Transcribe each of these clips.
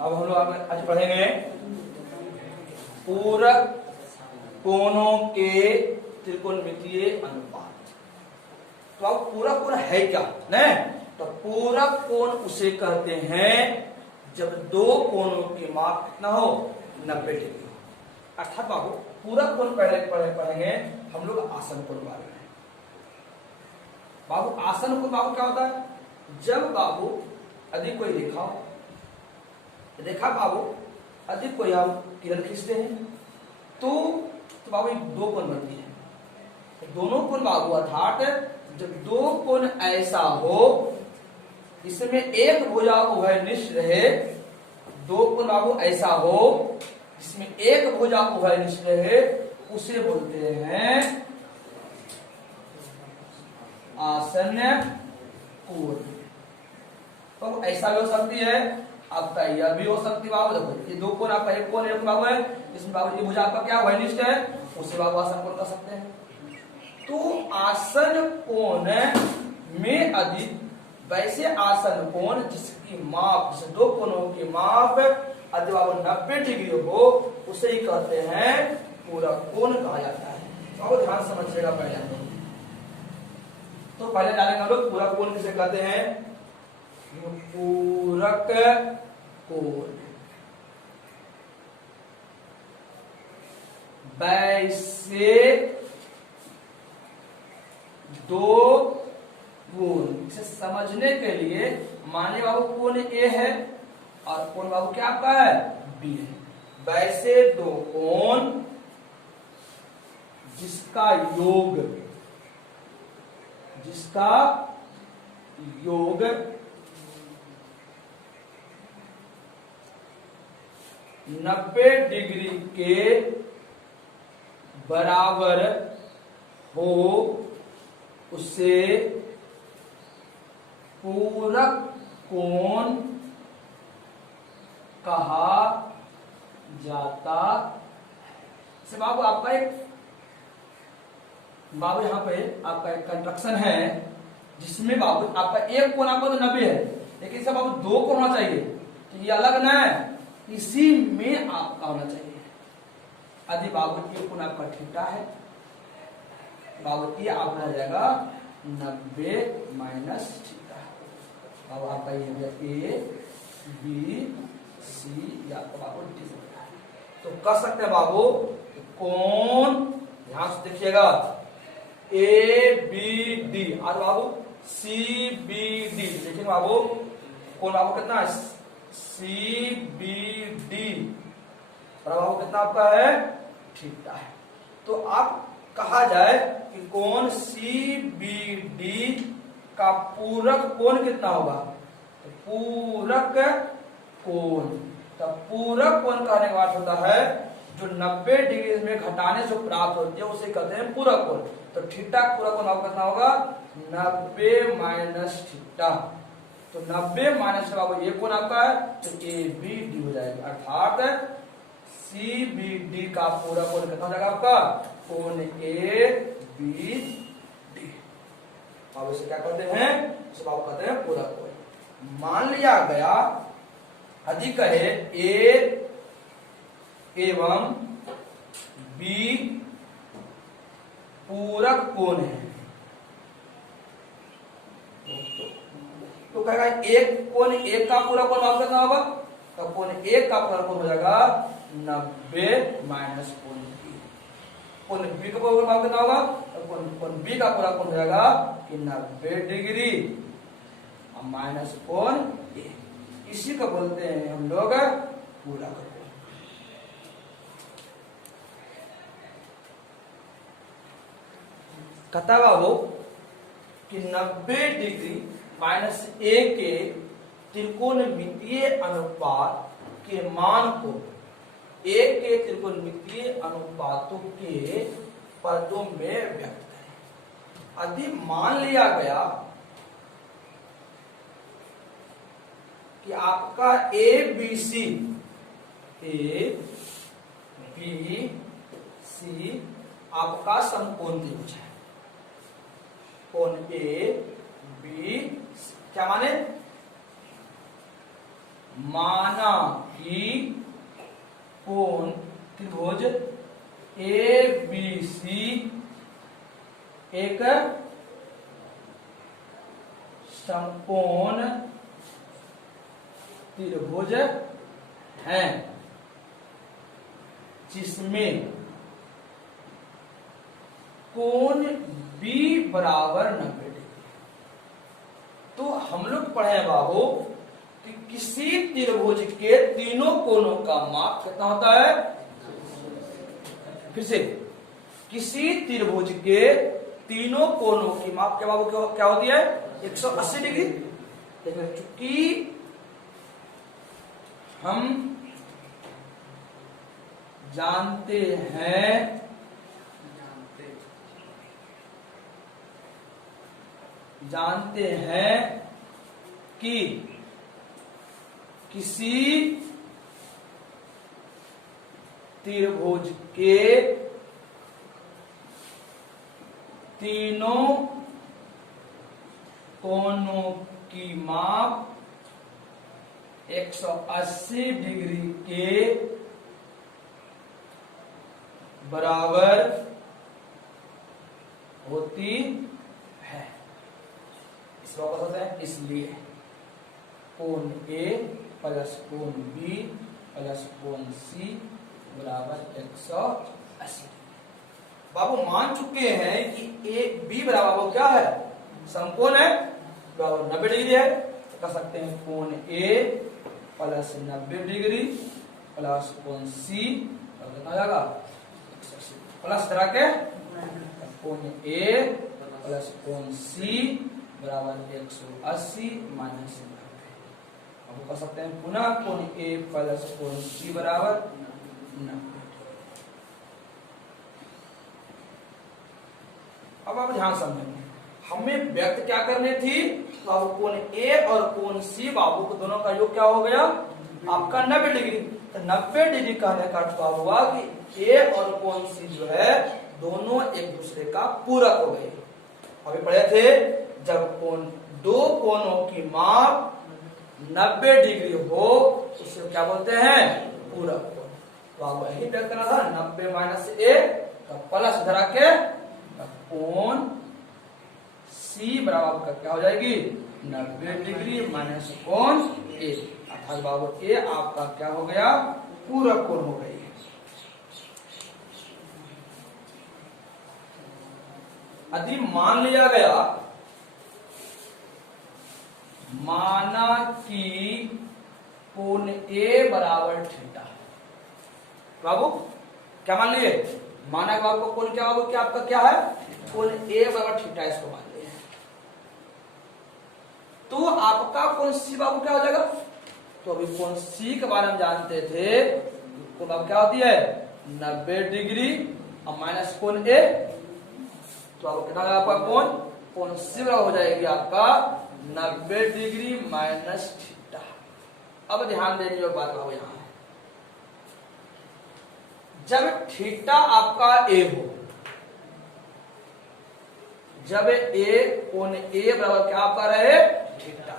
अब हम लोग आज पढ़ेंगे पूरक कोणों के त्रिकोणमितीय अनुपात। तो अब पूरक कोण है क्या? नहीं, तो पूरक कोण उसे कहते हैं जब दो कोणों की माप कितना हो, 90 डिग्री हो। अर्थात बाबू पूरक कोण पढ़ेंगे हम लोग आसन कोण बारे में। बाबू आसन कोण बाबू क्या होता है? जब बाबू अधिक कोई रेखा बाबू अधिक कोई हम किरण खींचते हैं तो बाबू दो कोण बनती है। दोनों कोण बाबू अर्थात जब दो कोण ऐसा हो इसमें एक भुजा उभयनिष्ठ रहे, दो कोण बाबू ऐसा हो इसमें एक भुजा उभयनिष्ठ रहे, उसे बोलते हैं आसन्न कोण। तो ऐसा भी हो सकती है, आपका यह भी हो सकती है बाबू। देखो ये दो कोण, आपका एक कोण एक बाबू है, इसमें बाबू ये भुजा आपका क्या वैनिष्ठ है, उसे बाबू आसन कोण कर सकते हैं। तो आसन कोण में अधिक वैसे आसन कोण जिसकी माप, जिसे दो कोणों की माप अधिक बाबू 90 डिग्री हो उसे ही कहते हैं पूरक कोण कहा जाता है। बाबू ध्यान समझिएगा पहले हम लोग। तो पहले जानेंगे हम लोग पूरक कोण किसे कहते हैं। पूरक कोण वैसे दो कोण, इसे समझने के लिए माने बाबू कोण ए है और कोण बाबू क्या आपका है, बी है। वैसे दो कोण जिसका योग 90 डिग्री के बराबर हो उसे पूरक कोण कहा जाता है। बाबू आपका एक बाबू यहाँ पे आपका एक कंस्ट्रक्शन है जिसमें बाबू आपका एक कोण आपका तो 90 है, लेकिन इसका बाबू दो कोण होना चाहिए। तो ये अलग ना है, इसी में आपका होना चाहिए। यदि बाबू ये कोण आपका थीटा है, बाबू ये आपका हो जाएगा 90 माइनस थीटा। बाबू आपका ये हो जाएगा ए बी सी या बाबू डी। तो कर सकते हैं बाबू कोण, ध्यान से देखिएगा, ए बी डी और बाबू सी बी डी। देखिए बाबू कोण बाबू कितना है, सी बी डी और बाबू कितना आपका है, थीटा है। तो आप कहा जाए कि कोण सी बी डी का पूरक कोण कितना होगा, तो पूरक कोण। तो पूरक कोण कहने का अर्थ होता है जो 90 डिग्री में घटाने से प्राप्त होती है उसे कहते हैं पूरक कोण। तो थीटा पूरक कोण आपका कितना होगा, 90 माइनस थीटा। तो 90 माइनस बाबू ये कोण आपका है तो ए बी डी हो जाएगा। अर्थात सी बी डी का पूरक कोण कितना हो जाएगा आपका, कोण ए बी डी। बाबू इसे क्या कहते हैं, इसे बाबू कहते हैं पूरक कोण। मान लिया गया अधिक है ए एवं बी पूरक कोण है, तो कहेगा एक कोण एक का पूरक कोण बात करना होगा, तो कोण एक का पूरक कोण हो जाएगा 90 माइनस कोण बी। कोण बी का पूरक बात करना होगा, तो कोण बी का पूरक कोण हो जाएगा कि 90 डिग्री माइनस कोण ए। इसी को बोलते हैं हम लोग पूरक कोण। कहता बाबू कि 90 डिग्री माइनस ए के त्रिकोणमितीय अनुपात के मान को ए के त्रिकोणमितीय अनुपातों के पदों में व्यक्त करें। यदि मान लिया गया कि आपका ए बी सी आपका समकोण त्रिभुज है, कोण ए बी क्या माने माना कि कोण त्रिभुज ABC एक समकोण त्रिभुज है जिसमें कोण B बराबर 90 डिग्री। तो हम लोग पढ़े हैं बाबू कि किसी त्रिभुज के तीनों कोणों का माप कितना होता है। फिर से, किसी त्रिभुज के तीनों कोणों की माप क्या बाबू क्या होती है 180 डिग्री। लेकिन चूंकि हम जानते हैं कि किसी त्रिभुज के तीनों कोणों की माप 180 डिग्री के बराबर होती है। इस वापस होता है, इसलिए कोण A प्लस कोण B प्लस कोण C बराबर 180। बाबू मान चुके हैं कि A B बराबर क्या है, समकोण है, बराबर 90 डिग्री है। तो कह सकते हैं कोण A प्लस 90 डिग्री प्लस कोण C कितना जाएगा 180। प्लस करा के कोण A प्लस कोण C बराबर 180 माइनस 90। अब कर सकते हैं पुनः कोण A प्लस कोण C बराबर 90। अब आप ध्यान समझेंगे, हमें व्यक्त क्या करनी थी। तो अब कोण A और कोण C बाबू को दोनों का योग क्या हो गया आपका 90 डिग्री। तो 90 डिग्री कहने का अर्थ हुआ कि A और कोण C जो है दोनों एक दूसरे का पूरक हो गए। अभी पढ़े थे जब कोण दो कोणों की माप 90 डिग्री हो उसे क्या बोलते हैं पूरक कोण। तो आप वही व्यक्त करना था 90 माइनस 1 का प्लस धरा के कोण C बराबर का क्या हो जाएगी 90 डिग्री माइनस कोण A। अर्थात बाबू A आपका क्या हो गया पूरक कोण हो गई। यदि मान लिया गया, माना कि कोण A बराबर थीटा। बाबू क्या मान लिए, माना कि आपको कोण क्या बाबू क्या आपका क्या है कोण A बराबर थीटा, इसको मान लिए। तो आपका कोण C बाबू क्या हो जाएगा। तो अभी कोण C के बारे में जानते थे, कोण अब क्या होती है 90 डिग्री और माइनस कोण A। तो आपको कितना आपका कोण C बराबर हो जाएगी आपका 90 डिग्री माइनस थीटा। अब ध्यान देने की बात बाबू यहां है, जब थीटा आपका A हो, जब कोण A बराबर क्या आपका रहे थीटा,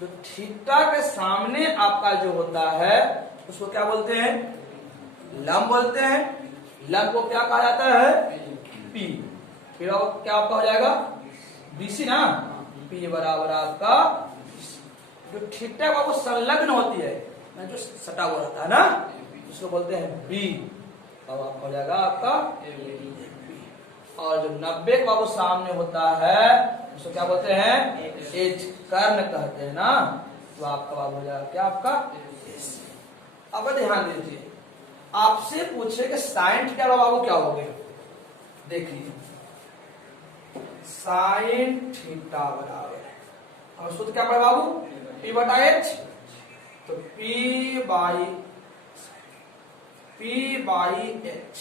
तो थीटा के सामने आपका जो होता है उसको क्या बोलते हैं लंब बोलते हैं। लंब को क्या कहा जाता है P। फिर क्या आपका हो जाएगा BC ना, P बराबर आपका जो थीटा बाबू संलग्न होती है जो सटा हुआ रहता है ना उसको बोलते हैं B। अब आपका हो जाएगा आपका और जो 90 बाबू सामने होता है उसको क्या बोलते हैं एच, कर्ण कहते हैं ना। तो आपका बाबू हो जाएगा क्या आपका एस। अब ध्यान दीजिए, आपसे पूछे कि साइन थीटा बाबू क्या हो गया, देखिए साइन थीटा बराबर अब सूत्र क्या पड़ा बाबू P बटा H। तो P बाई H।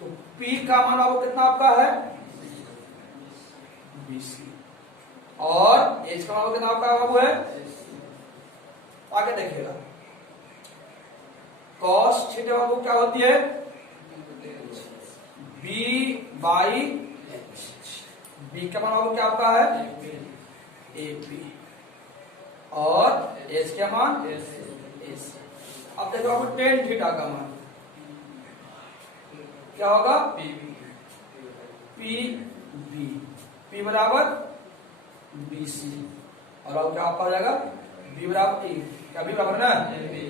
तो P का मान बाबू कितना आपका है BC और H का मान कितना आपका बाबू है। आगे देखिएगा cos थीटा बाबू क्या होती है B बाई H। B का मान बाबू क्या आपका है AP और एस क्या मान, एस। अब देखो आपको टेन थीटा का मान क्या होगा, पी बी, पी बराबर बी सी, और अब क्या आपका हो जाएगा बी बराबर ए, क्या बी बराबर ना ए बी।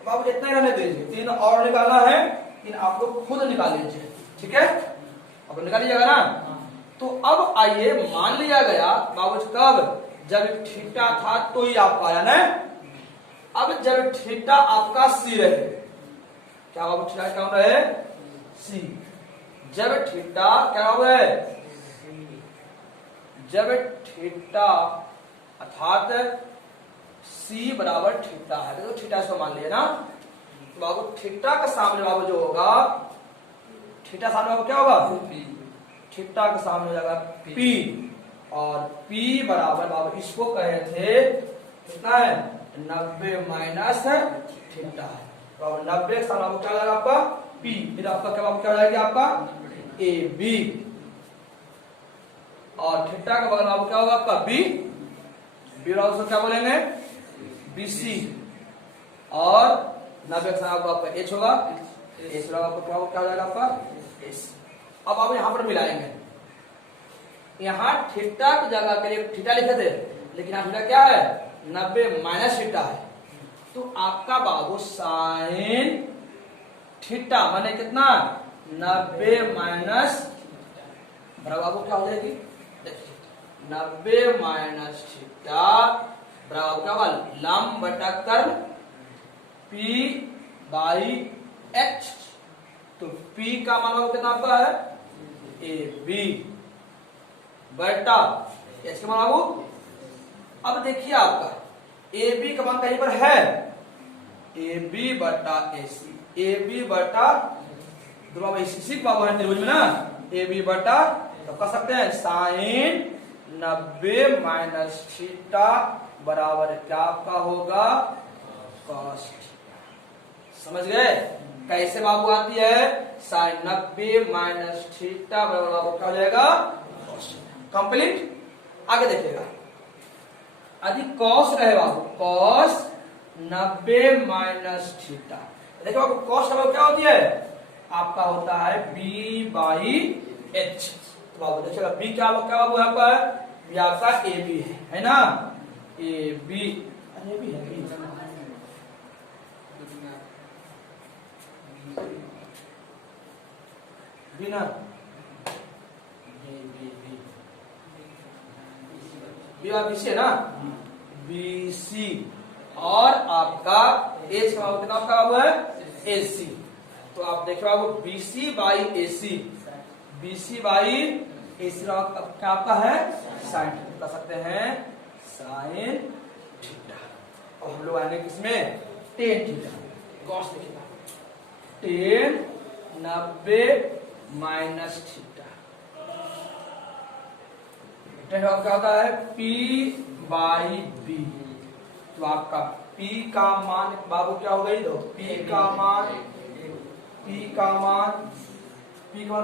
अब आप इतना ही रहने दीजिए, तीन और निकालना है, तीन आप लोग खुद निकाल लीजिए, ठीक है, अब निकाल लीजिएगा ना। तो अब आइए, मान लिया गया बाबू कब, जब थीटा था तो ही आपका आया ना। अब जब थीटा आपका सी रहे, क्या बाबू थीटा क्या रहे, सी। जब थीटा क्या हुआ है, जब थीटा अर्थात सी बराबर थीटा है, तो थीटा इसको मान लिया ना। तो बाबू थीटा के सामने बाबू जो होगा, थीटा सामने बाबू क्या होगा, थीटा के सामने हो जाएगा पी, और पी बराबर बाबू इसको कहे थे कितना है, 90 माइनस थीटा है। तो 90 के सामने बाबू क्या हो जाएगा आपका पी, फिर आपका क्या बाबू क्या हो जाएगा आपका ए बी, और थीटा का बगल बाबू क्या होगा आपका बी, बी बराबर क्या बोलेंगे बी सी, और 90 के साथ आपका एच होगा, एच बराबर क्या हो जाएगा आपका एस। अब आप यहां पर मिलाएंगे, यहां थीटा की जगह के लिए थीटा लिखे थे, लेकिन यहां थीटा क्या है 90 माइनस थीटा है, तो आपका बाबू साइन थीटा माने कितना 90 माइनस बराबर बाबू क्या हो जाएगी, 90 माइनस थीटा बराबर क्या होगा लंब बटा कर्ल पी बाई एच। तो पी का मान कितना आपका है ए बी बटा एच का मान बाबू। अब देखिए आपका ए बी का मान कहीं पर है, ए बी बटा ए सी, ए बी बटा इसी बाबू है त्रिभुज में ना, ए बी बटा, तो कर सकते हैं साइन 90 माइनस थीटा बराबर क्या आपका होगा कॉस। समझ गए कैसे बाबू आती है, साइन 90 माइनस थीटा बराबर बाबू क्या हो जाएगा कंप्लीट। आगे देखिएगा, यदि कॉस रहे बाबू कॉस 90 माइनस थीटा, देखो बाबू कॉस क्या होती है आपका होता है बी बाई एच। तो बाबू देखिएगा बी क्या बाबू आपका है, ये आपका ए बी है ना, ए बी है बी ना, बी बी सी है ना, बी सी, और आपका एच का कितना आपका बाबू है ए सी। तो आप देखिए बाबू B C by A C, B C by A C क्या आपका है साइन, कर सकते हैं साइन थीटा, और हम लोग आएंगे किसमें टेन थीटा, कॉस देखिएगा 10 90 माइनस थीटा, क्या होता है पी बाई बी। तो आपका पी का मान बाबू क्या हो गई, दो पी का मान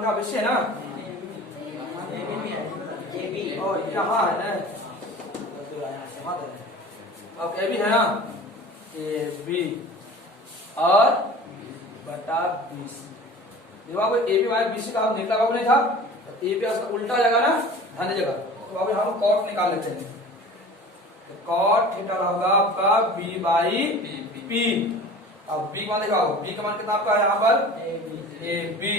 का विषय ना, और यहाँ है ना, अब ए बी है ना, ए बी और बटा बी सी। देखो बाबू A B by B C का निकला बाबू नहीं था, ए बी उसका उल्टा जगह ना ध्यान जगह, तो बाबू हम कॉट निकाल लेते हैं, तो कॉट थीटा होगा आपका बी बाई पी। अब बी का मान देखा, बी का मान कितना आपका है यहाँ पर ए बी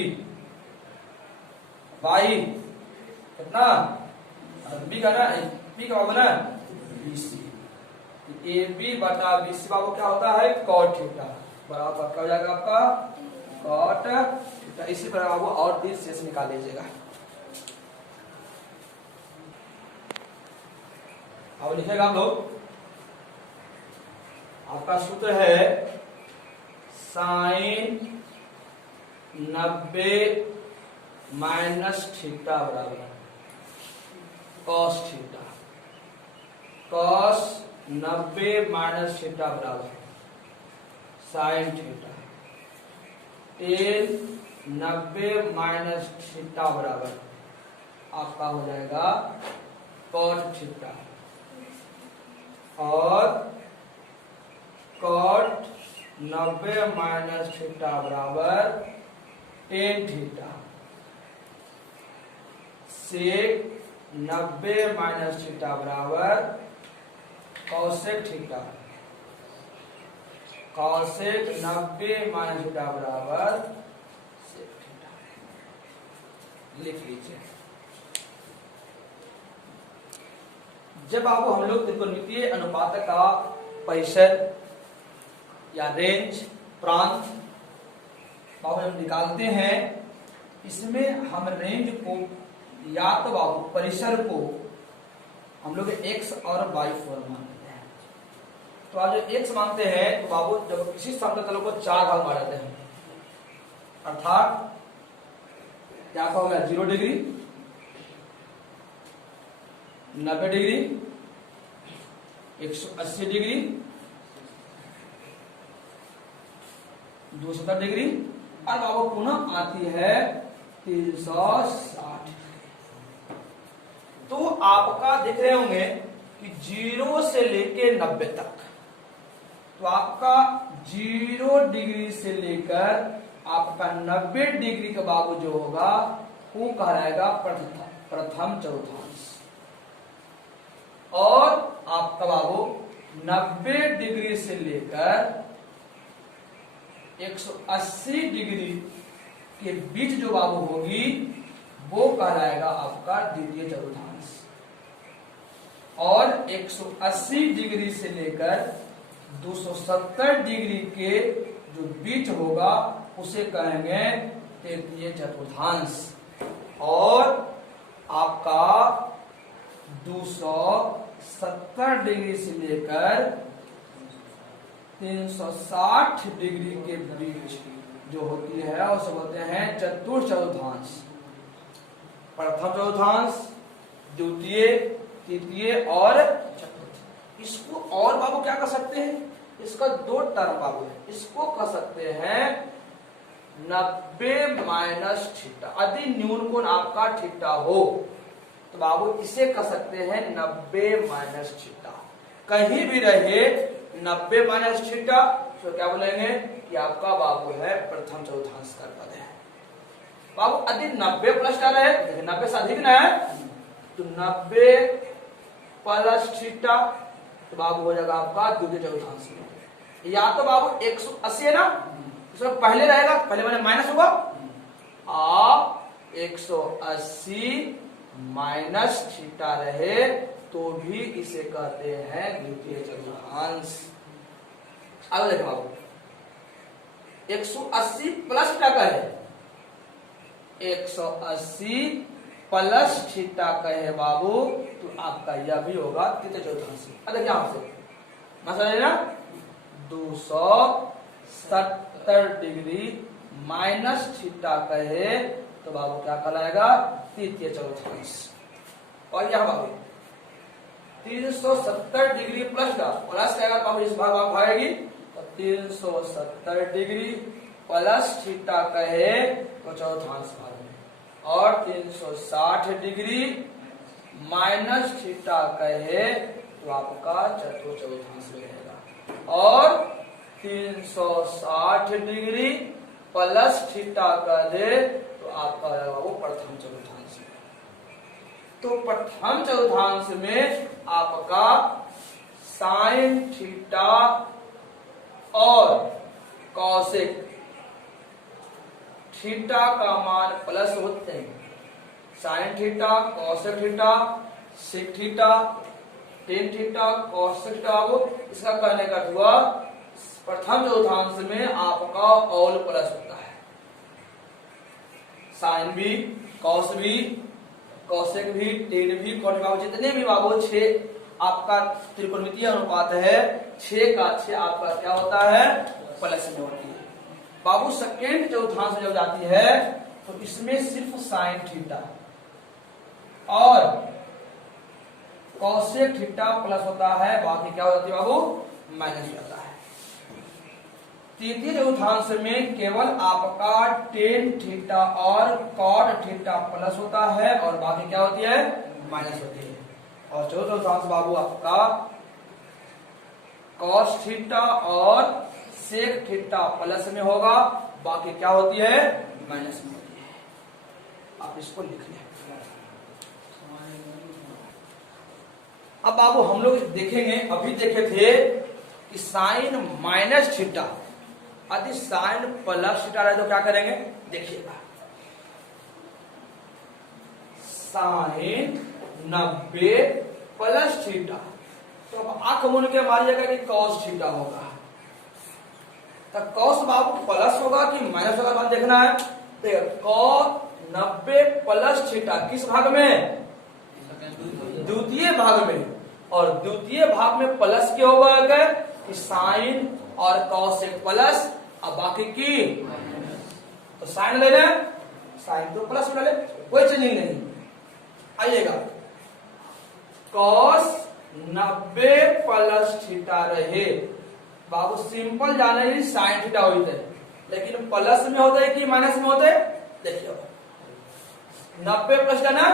बाई कितना बी का ना, बी का बाबू ना बी सी, ए बी बटा बी सी बाबू क्या होता है कॉट थीटा बराबर क्या हो जाएगा आपका कॉट थीटा। इसी तरह बाबू और 30 शेष निकाल लीजिएगा। अब लिखेगा हम लोग, आपका सूत्र है साइन 90 माइनस थीटा बराबर cos theta, cos 90 minus theta बराबर साइन थीटा, 10 90 माइनस थीटा बराबर आपका हो जाएगा कॉट थीटा, और cot 90 माइनस थीटा बराबर टेन थीटा, सेक 90 माइनस थीटा बराबर cosec theta, cosec 90 minus theta बराबर सेक थीटा। लिख लीजिए। जब बाबू हम लोग त्रिकोणमितीय अनुपात का परिसर या रेंज प्रांत बाबू जब निकालते हैं, इसमें हम रेंज को या तो बाबू परिसर को हम लोग x और y फॉर्म मानते हैं। तो आज जो x मानते हैं तो बाबू जब किसी समतल को 4 भाग बांटते हैं, अर्थात क्या होगा 0 डिग्री, 90 डिग्री, 180 डिग्री, 270 डिग्री और बाबू पुनः आती है 360। तो आपका दिख रहे होंगे कि 0 से लेके 90 तक, तो आपका 0 डिग्री से लेकर आपका 90 डिग्री का बाबू जो होगा वो कहलाएगा प्रथम चतुर्थांश, और आपका बाबू 90 डिग्री से लेकर 180 डिग्री के बीच जो बाबू होगी वो कहलाएगा आपका द्वितीय चतुर्थांश, और 180 डिग्री से लेकर 270 डिग्री के जो बीच होगा उसे कहेंगे तृतीय चतुर्थांश, और आपका 270 डिग्री से लेकर 360 डिग्री के बीच जो होती है उसे बोलते हैं चतुर्थ चतुर्थांश। प्रथम चतुर्थांश, द्वितीय, तृतीय और चतुर्थ। इसको और बाबू क्या कर सकते हैं, इसका 2 टर्म बाबू है, इसको कह सकते हैं 90 माइनस थीटा। यदि न्यून कोण आपका थीटा हो तो बाबू इसे कह सकते हैं 90 माइनस थीटा। कहीं भी रहे 90 माइनस थीटा तो क्या बोलेंगे कि आपका बाबू है प्रथम चतुर्थांश का पद है। बाबू यदि 90 प्लस डाला है, 90 से अधिक ना है तो 90 प्लस थीटा तो बाबू हो जाएगा आपका द्वितीय चतुर्थांश में। या तो बाबू 180 है ना, इसमें पहले रहेगा, पहले मैंने माइनस होगा, आप 180 माइनस थीटा रहे तो भी इसे कहते हैं द्वितीय चतुर्थांश। अब देखो बाबू 180 प्लस थीटा का है, 180 प्लस थीटा का है बाबू, तो आपका यह भी होगा तृतीय चतुर्थांश। अब देखिए यहां से मतलब है ना 270 डिग्री माइनस थीटा का है तो बाबू क्या कहलाएगा तृतीय चतुर्थांश। और यहां बाबू 370 डिग्री प्लस का प्लस क्या बाबू इस भाग आप आएगी तो 370 डिग्री प्लस थीटा का है तो चतुर्थांश भाग में, और 360 डिग्री माइनस थीटा का है तो आपका चतुर्थ चतुर्थांश में रहेगा, और 360 डिग्री प्लस थीटा का दे तो आपका रहेगा वो प्रथम चतुर्थांश में। तो प्रथम चतुर्थांश में आपका साइन थीटा और कॉसेक थीटा का मान प्लस होते हैं। Sine theta, cosec theta, sec theta, tan theta, cosec theta, वो इसका कहने का हुआ प्रथम चतुर्थांश में आपका ऑल प्लस होता है। साइन भी, कॉस भी, कॉसेक भी, टेन भी, कॉट बाबू जितने भी बाबू 6 आपका त्रिकोणमितीय अनुपात है, 6 का 6 आपका क्या होता है प्लस में होती है। बाबू सेकेंड चतुर्थांश में जब जाती है तो इसमें सिर्फ साइन थीटा और कॉसेक थीटा प्लस होता है, बाकी क्या हो जाती है बाबू माइनस हो जाता है। तृतीय चतुर्थांश में केवल आपका टेन थीटा और कॉट थीटा प्लस होता है और बाकी क्या होती है माइनस होती है। और चतुर्थ चतुर्थांश बाबू आपका कॉस थीटा और सेक थीटा प्लस में होगा, बाकी क्या होती है, माइनस में होती है। आप इसको लिख लें। अब बाबू हम लोग देखेंगे, अभी देखे थे कि साइन माइनस थीटा, यदि साइन प्लस थीटा रहे तो क्या करेंगे, देखिएगा। साइन 90 प्लस थीटा, तो अब आंख मूंद के मारिएगा कि कॉस थीटा होगा। तो कॉस बाबू प्लस होगा कि माइनस होगा, बात देखना है। देखिए कॉस 90 प्लस थीटा किस भाग में, द्वितीय भाग में, और द्वितीय भाग में प्लस क्या होगा कि साइन और कॉस एक प्लस, अब बाकी की तो साइन ले लें, साइन तो प्लस ले ले, कोई चेंजिंग नहीं। आइएगा कॉस 90 प्लस थीटा रहे, बाबू सिंपल जाने ही साइन थीटा होते है, लेकिन प्लस में होता है कि माइनस में होता है, देखिए 90 प्लस है ना,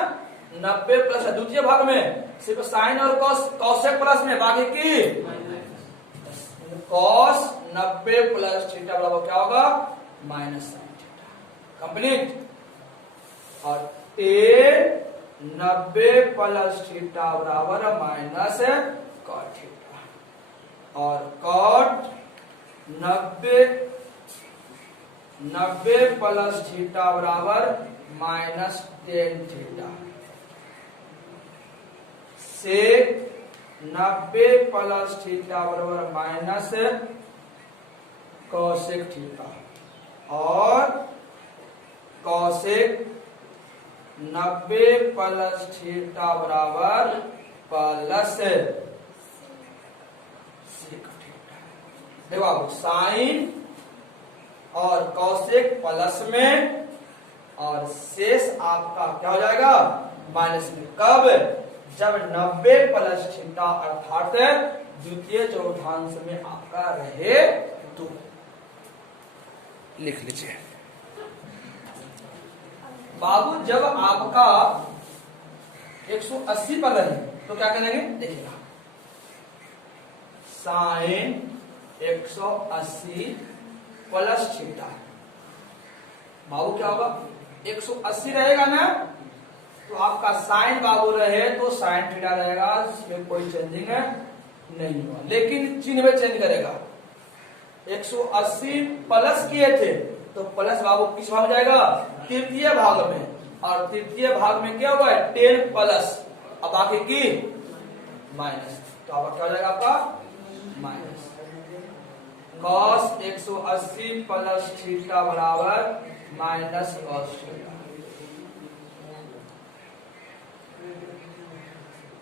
90 प्लस है द्वितीय भाग में, सिर्फ साइन और कॉस, कॉसेक प्लस में, बाकी की कॉस 90 प्लस थीटा बराबर क्या होगा, माइनस साइन थीटा, कंप्लीट। और टेन 90 प्लस थीटा बराबर माइनस कॉट थीटा, और कॉट 90 प्लस थीटा बराबर माइनस टेन थीटा, सेक 90 प्लस थीटा बराबर माइनस कॉसेक थीटा, और कॉसेक 90 प्लस थीटा बराबर प्लस सेक थीटा। देखो आप साइन और कॉसेक प्लस में, और शेष आपका क्या हो जाएगा, माइनस में। कब, जब 90 प्लस थीटा अर्थात द्वितीय चौथांश में आपका रहे तो। लिख लीजिए बाबू, जब आपका 180 पर रहे तो क्या करेंगे, देखिएगा साइन 180 प्लस थीटा, बाबू क्या होगा, 180 रहेगा ना, तो आपका साइन बाबू रहे तो साइन थीटा रहेगा, इसमें कोई चेंजिंग नहीं हुआ, लेकिन चिन्ह में चेंज करेगा। 180 प्लस किए थे तो प्लस बाबू किस भाग में जाएगा, तृतीय भाग में, और तृतीय भाग में क्या हुआ है, 10 प्लस, अब बाकी की माइनस, तो अब क्या हो जाएगा आपका माइनस कॉस 180 प्लस थीटा बराबर minus cos theta,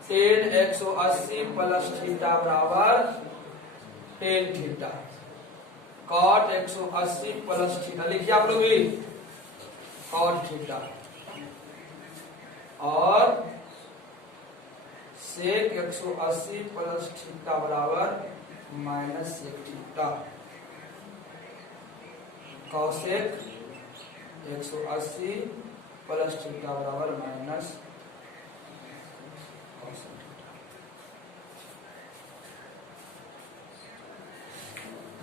10 180 plus theta बराबर 10 थीटा, कॉट 180 प्लस थीटा, लिखिए आप लोग भी कॉट थीटा, और सेक 180 प्लस थीटा बराबर minus sec theta, cosec 180 plus theta बराबर माइनस कॉसेक थीटा।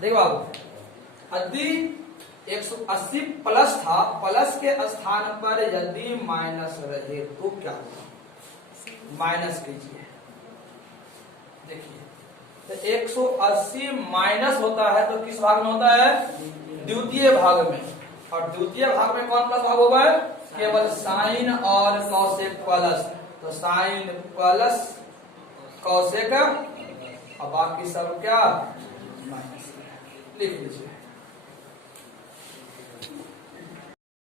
देखो आप, यदि 180 प्लस था, प्लस के स्थान पर यदि माइनस रहे तो क्या होगा, माइनस कीजिए। देखिए तो 180 माइनस होता है तो किस भाग में होता है, द्वितीय भाग में, और द्वितीय भाग में कौन प्लस भाग होगा, केवल साइन और कॉसेक प्लस, तो साइन प्लस कॉसेक, और बाकी सब क्या माइनस, लिख लीजिए।